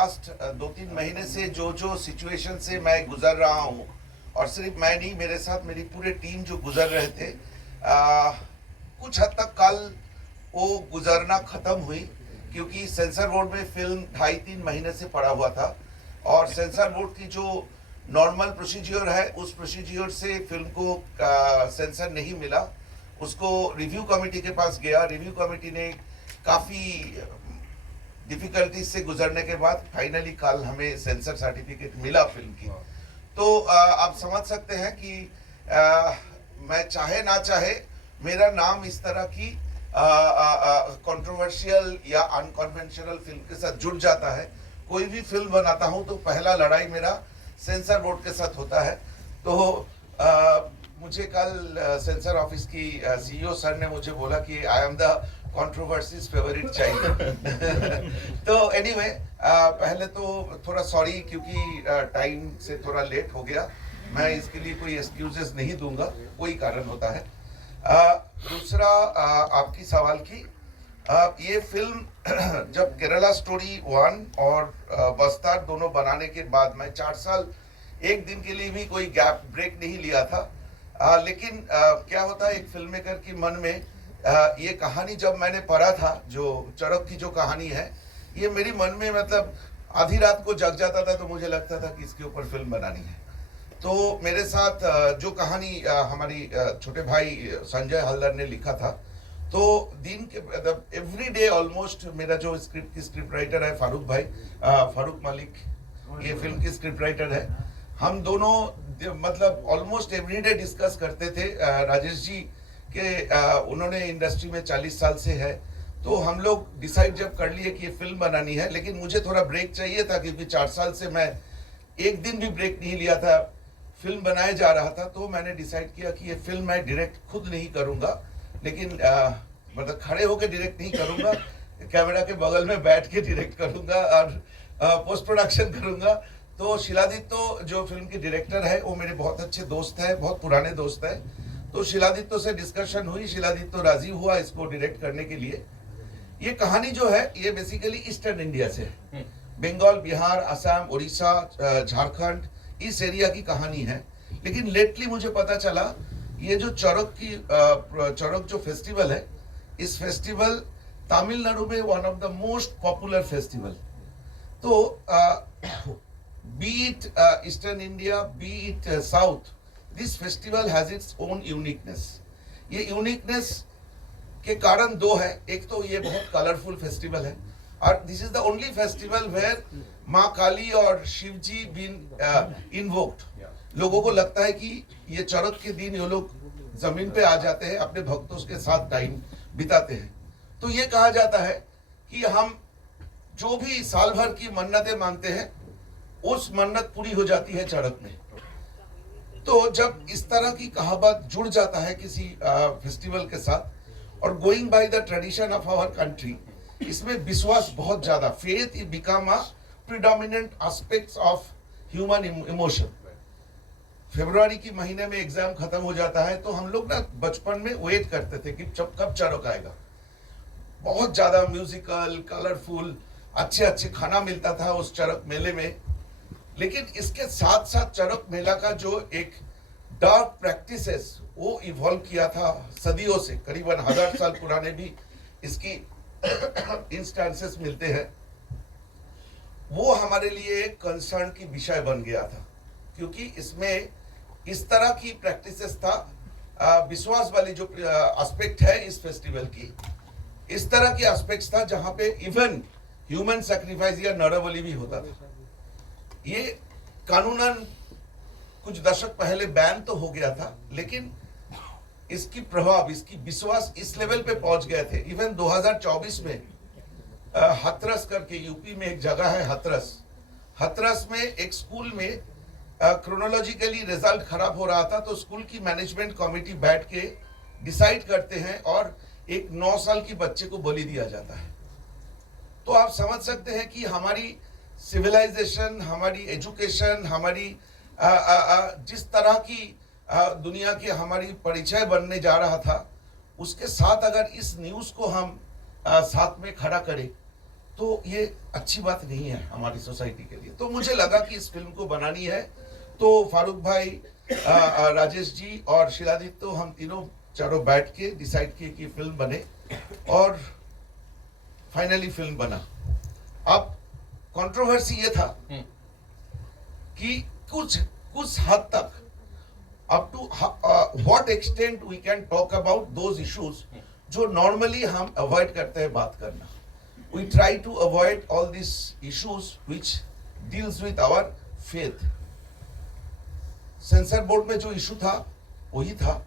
Past 2-3 महीने से जो जो सिचुएशन से मैं गुजर रहा हूँ, और सिर्फ मैं नहीं, मेरे साथ मेरी पूरे टीम जो गुजर रहे थे, कुछ हद तक कल वो गुजरना खत्म हुई, क्योंकि सेंसर बोर्ड में फिल्म 2.5-3 महीने से पड़ा हुआ था, और सेंसर बोर्ड की जो नॉर्मल प्रोसीजर है उस प्रोसीजर से फिल्म को सेंसर नहीं मिला। उसको रिव्यू कमेटी के पास गया, रिव्यू कमेटी ने काफ़ी डिफिकल्टीज से गुजरने के बाद फाइनली कल हमें सेंसर सर्टिफिकेट मिला फिल्म की। तो आप समझ सकते हैं कि मैं चाहे ना चाहे मेरा नाम इस तरह की कंट्रोवर्शियल या अनकन्वेंशनल फिल्म के साथ जुड़ जाता है। कोई भी फिल्म बनाता हूं तो पहला लड़ाई मेरा सेंसर बोर्ड के साथ होता है। तो मुझे कल सेंसर ऑफिस की सीईओ सर ने मुझे बोला कि I am the controversies favourite child. तो एनीवे पहले तो थोड़ा सॉरी, क्योंकि टाइम से थोड़ा लेट हो गया। मैं इसके लिए कोई एक्सक्यूजेस नहीं दूंगा, कोई कारण होता है। दूसरा आपकी सवाल की, ये फिल्म जब केरला स्टोरी 1 और बस्तार दोनों बनाने के बाद मैं 4 साल एक दिन के लिए भी कोई गैप ब्रेक नहीं लिया था। लेकिन क्या होता है, एक फिल्म मेकर की मन में ये कहानी जब मैंने पढ़ा था, जो चरक की जो कहानी है, ये मेरी मन में मतलब आधी रात को जग जाता था, तो मुझे लगता था कि इसके ऊपर फिल्म बनानी है। तो मेरे साथ जो कहानी हमारी छोटे भाई संजय हल्दर ने लिखा था, तो दिन के मतलब एवरी डे ऑलमोस्ट मेरा जो स्क्रिप्ट की स्क्रिप्ट राइटर है फारूक भाई, फारूक मलिक, ये फिल्म की स्क्रिप्ट राइटर है। हम दोनों मतलब ऑलमोस्ट एवरी डे डिस्कस करते थे। राजेश जी के उन्होंने इंडस्ट्री में 40 साल से है, तो हम लोग डिसाइड जब कर लिए कि ये फिल्म बनानी है, लेकिन मुझे थोड़ा ब्रेक चाहिए था, क्योंकि 4 साल से मैं एक दिन भी ब्रेक नहीं लिया था, फिल्म बनाए जा रहा था। तो मैंने डिसाइड किया कि ये फिल्म मैं डायरेक्ट खुद नहीं करूंगा, लेकिन मतलब खड़े होकर डायरेक्ट नहीं करूंगा, कैमरा के बगल में बैठ के डायरेक्ट करूंगा और पोस्ट प्रोडक्शन करूंगा। तो शिलादित्य जो फिल्म की डायरेक्टर है, वो मेरे बहुत अच्छे दोस्त है, बहुत पुराने दोस्त है। तो शिलादित्य से डिस्कशन हुई, शिलादित्य राजी हुआ इसको डायरेक्ट करने के लिए। ये कहानी जो है ये बेसिकली ईस्टर्न इंडिया से है, बंगाल, बिहार, असम, उड़ीसा, झारखंड, इस एरिया की कहानी है। लेकिन लेटली मुझे पता चला ये जो चरक जो फेस्टिवल है, इस फेस्टिवल तमिलनाडु में one of the most popular festival. तो be it eastern India, be it south, this festival has its own uniqueness. ये यूनिकनेस के कारण दो है। एक तो ये बहुत कलरफुल फेस्टिवल है, और this is the only festival where माँ काली और शिव जी बीन इन्वोक्ड। लोगों को लगता है कि ये चरक के दिन ये लोग जमीन पे आ जाते हैं, अपने भक्तों के साथ टाइम बिताते हैं। तो ये कहा जाता है कि हम जो भी साल भर की मन्नतें मांगते हैं, उस मन्नत पूरी हो जाती है चरक में। तो जब इस तरह की कहावत जुड़ जाता है किसी फेस्टिवल के साथ, और going by the tradition of our country, इसमें विश्वास बहुत ज्यादा, faith is become a predominant aspects of human emotion. फरवरी की महीने में एग्जाम खत्म हो जाता है, तो हम लोग ना बचपन में वेट करते थे कि कब चरक आएगा। बहुत ज्यादा म्यूजिकल, कलरफुल, अच्छे अच्छे खाना मिलता था उस चरक मेले में। लेकिन इसके साथ साथ चरक मेला का जो एक डार्क प्रैक्टिसेस वो इवॉल्व किया था सदियों से, करीबन 1000 साल पुराने भी इसकी इंस्टेंसेस मिलते हैं। वो हमारे लिए एक कंसर्न की विषय बन गया था, क्योंकि इसमें इस तरह की प्रैक्टिसेस था, विश्वास वाली जो एस्पेक्ट है इस फेस्टिवल की, इस तरह की एस्पेक्ट्स था जहां पे इवन ह्यूमन सैक्रिफाइस या नरबलि भी होता था। ये कानूनन कुछ दशक पहले बैन तो हो गया था, लेकिन इसकी प्रभाव, इसकी विश्वास इस लेवल पे पहुंच गए थे। इवन 2024 में हथरस करके यूपी में एक जगह है हथरस में एक स्कूल में क्रोनोलॉजिकली रिजल्ट खराब हो रहा था, तो स्कूल की मैनेजमेंट कमेटी बैठ के डिसाइड करते हैं और एक 9 साल की बच्चे को बलि दिया जाता है। तो आप समझ सकते हैं कि हमारी सिविलाइजेशन, हमारी एजुकेशन, हमारी जिस तरह की दुनिया की हमारी परिचय बनने जा रहा था, उसके साथ अगर इस न्यूज़ को हम साथ में खड़ा करें, तो ये अच्छी बात नहीं है हमारी सोसाइटी के लिए। तो मुझे लगा कि इस फिल्म को बनानी है, तो फारूक भाई, राजेश जी और शिलाजीत, तो हम तीनों चारों बैठ के डिसाइड किए कि फिल्म बने, और फाइनली फिल्म बना। अब कंट्रोवर्सी ये था कि कुछ हद तक up to what extent we can talk about those issues जो नॉर्मली हम अवॉइड करते हैं बात करना। We try to avoid all this issues which deals with our faith. Censor board में जो इशू था वही था।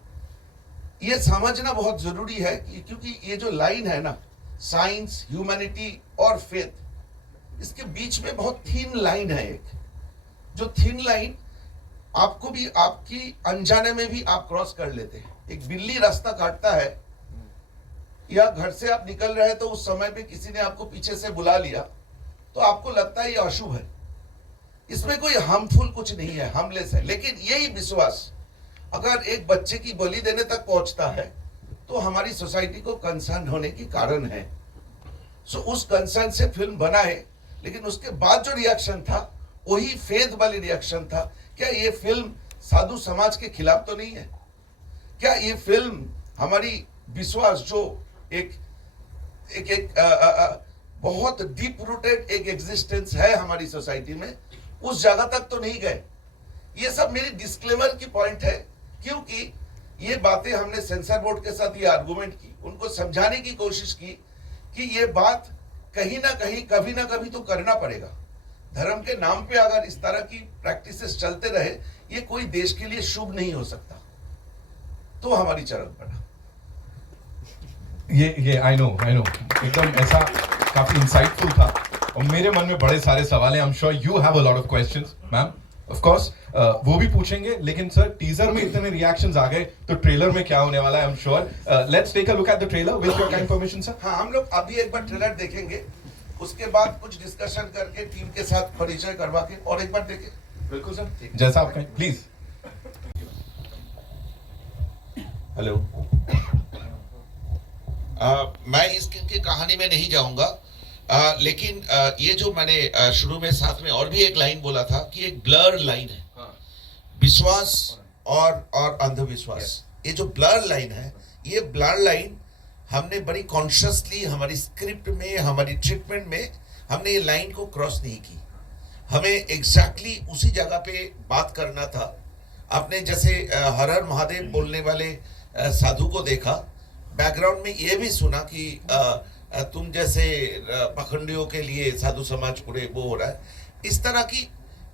ये समझना बहुत जरूरी है कि क्योंकि ये जो लाइन है ना, साइंस, ह्यूमैनिटी और फेथ, इसके बीच में बहुत थीन लाइन है। एक जो थीन लाइन आपको भी, आपकी अनजाने में भी आप क्रॉस कर लेते हैं। एक बिल्ली रास्ता काटता है, या घर से आप निकल रहे हैं तो उस समय पे किसी ने आपको पीछे से बुला लिया, तो आपको लगता है ये अशुभ है। इसमें कोई हार्मफुल कुछ नहीं है, हार्मलेस है। लेकिन यही विश्वास अगर एक बच्चे की बलि देने तक पहुंचता है तो हमारी सोसाइटी को कंसर्न होने की कारण है। सो उस कंसर्न से फिल्म बनाए, लेकिन उसके बाद जो रिएक्शन था वही फेथ वाली रिएक्शन था। क्या ये फिल्म साधु समाज के खिलाफ तो नहीं है? क्या ये फिल्म हमारी विश्वास जो एक बहुत डीप रूटेड एक एग्जिस्टेंस है हमारी सोसाइटी में, उस जगह तक तो नहीं गए? ये सब मेरी डिस्क्लेमर की पॉइंट है, क्योंकि ये बातें हमने सेंसर बोर्ड के साथ ये आर्गुमेंट की, उनको समझाने की कोशिश की कि ये बात कहीं ना कहीं कभी ना कभी तो करना पड़ेगा। धर्म के नाम पे अगर इस तरह की प्रैक्टिसेस चलते रहे, ये कोई देश के लिए शुभ नहीं हो सकता। तो हमारी चरक पड़ा। ये आई नो एकदम ऐसा काफी इंसाइटफुल था, और मेरे मन में बड़े सारे सवाल हैं। आई am sure you have a lot of questions ma'am, of course वो भी पूछेंगे। लेकिन सर, टीजर में इतने रिएक्शंस आ गए, तो ट्रेलर में क्या होने वाला है? I am sure let's take a look at the trailer with your kind permission sir. हाँ, हम लोग अभी एक बार ट्रेलर देखेंगे, उसके बाद कुछ डिस्कशन करके टीम के साथ परिचय करवा के और एक बार देखें। बिल्कुल सर, जैसा आप कहें प्लीज। हेलो, मैं इसकी कहानी में नहीं जाऊंगा, लेकिन ये जो मैंने शुरू में साथ में और भी एक लाइन बोला था कि एक ब्लर लाइन है, विश्वास और अंधविश्वास। ये जो ब्लर लाइन है, ये ब्लर लाइन हमने बड़ी कॉन्शियसली हमारी स्क्रिप्ट में, हमारी ट्रीटमेंट में हमने ये लाइन को क्रॉस नहीं की। हमें एग्जैक्टली उसी जगह पे बात करना था। आपने जैसे हर हर महादेव बोलने वाले साधु को देखा, बैकग्राउंड में ये भी सुना कि तुम जैसे पखंडियों के लिए साधु समाज पूरे वो हो रहा है। इस तरह की,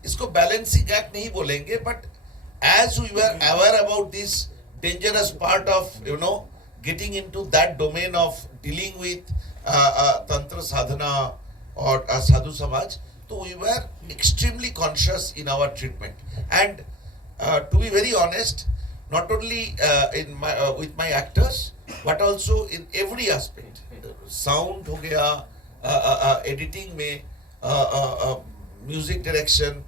इसको बैलेंसिंग एक्ट नहीं बोलेंगे, but as we were aware about this dangerous part of getting into that domain of dealing with tantra sadhana or sadhu samaj, so we were extremely conscious in our treatment. And to be very honest, not only in my with my actors, but also in every aspect, sound ho gaya, editing mein, music direction,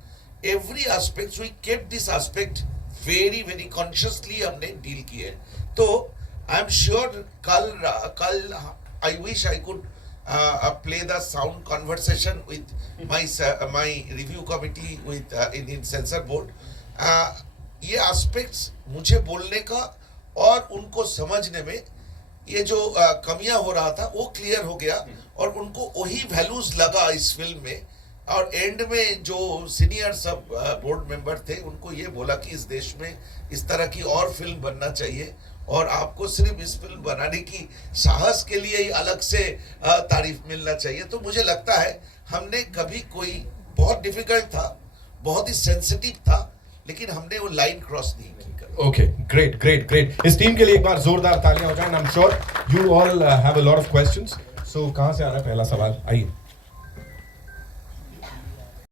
every aspect, we kept this aspect very very consciously हमने deal किए। तो I'm sure कल I wish I could play the sound conversation with my review committee with in censor board. ये aspects मुझे बोलने का और उनको समझने में ये जो कमियां हो रहा था वो क्लियर हो गया, और उनको वही वैल्यूज लगा इस फिल्म में। और एंड में जो सीनियर सब बोर्ड मेंबर थे, उनको ये बोला कि इस देश में इस तरह की और फिल्म बनना चाहिए, और आपको सिर्फ इस फिल्म बनाने की साहस के लिए ही अलग से तारीफ मिलना चाहिए। तो मुझे लगता है हमने कभी कोई, बहुत डिफिकल्ट था, बहुत ही सेंसिटिव था, लेकिन हमने वो लाइन क्रॉस नहीं की। Okay, great. इस टीम के लिए एक बार जोरदार तालियां हो जाएं। I am sure you all have a lot of questions. So कहां से आ रहा है पहला सवाल? आइए।